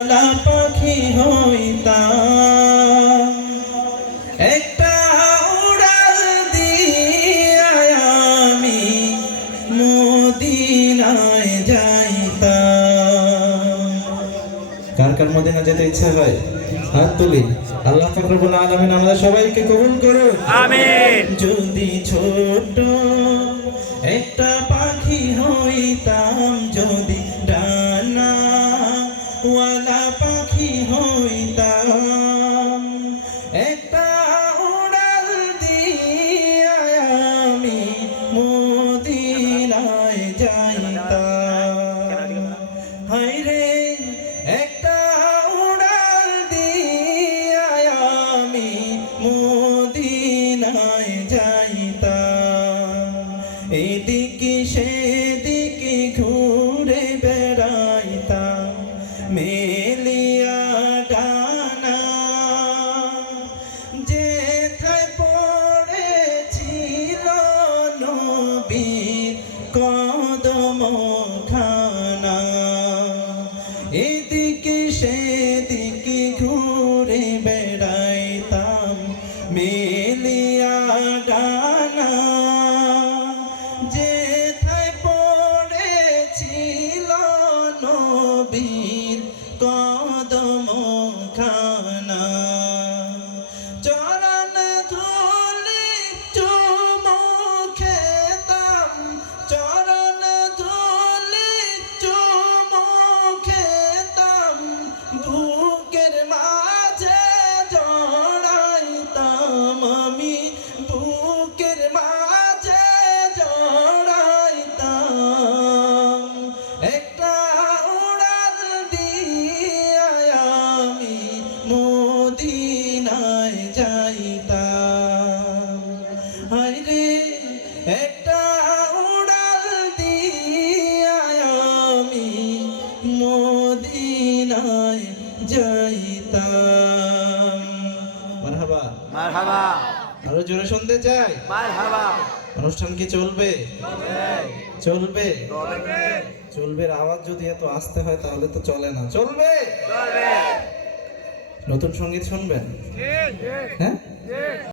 পাখি হইতাম একটা উড়াল দিয়া আমি মদিনায় যাইতাম। কার কার মদিনা যেতে ইচ্ছা হয় হাত তুলি। আল্লাহ পাক রব্বুল আলামিন আমাদের সবাইকে কবুল করুন, আমিন। যদি ছোট একটা পাখি হইতাম, যদি ডানা ওয়ালা পাখি হইতাম, একটা উড়াল দিয়া আমি মদিনায় যাইতাম। হায়রে একটা উড়াল দিয়া আমি মদিনায় যাইতাম। এদিকে সেদিকে ঘুরে বেড়াইতাম মেলিয়া ডানা, যেথায় পড়েছিল নবীর কদম খানা। এদিকে সেদিকে ঘুরে বেড়াইতাম মেলিয়া ডানা, যেথায় পড়েছিল নবীর কদম খানা। চরণ ধুলি চুমু খেতাম, চরণ ধুলি চুমু খেতাম, বুকের মাঝে জড়াইতাম আমি, বুকের মাঝে জড়াইতাম। একটা উড়াল দিয়া আমি মদিনায় যাইতাম। হায়রে একটা উড়াল দিয়া আমি মদিনায় যাইতাম। মারহাবা মারহাবা, আরো জোরে শুনতে চাই। মারহাবা। অনুষ্ঠান কি চলবে? চলবে চলবে। আওয়াজ যদি এত আস্তে হয় তাহলে তো চলে না। চলবে। নতুন সঙ্গীত শুনবেন? হ্যাঁ।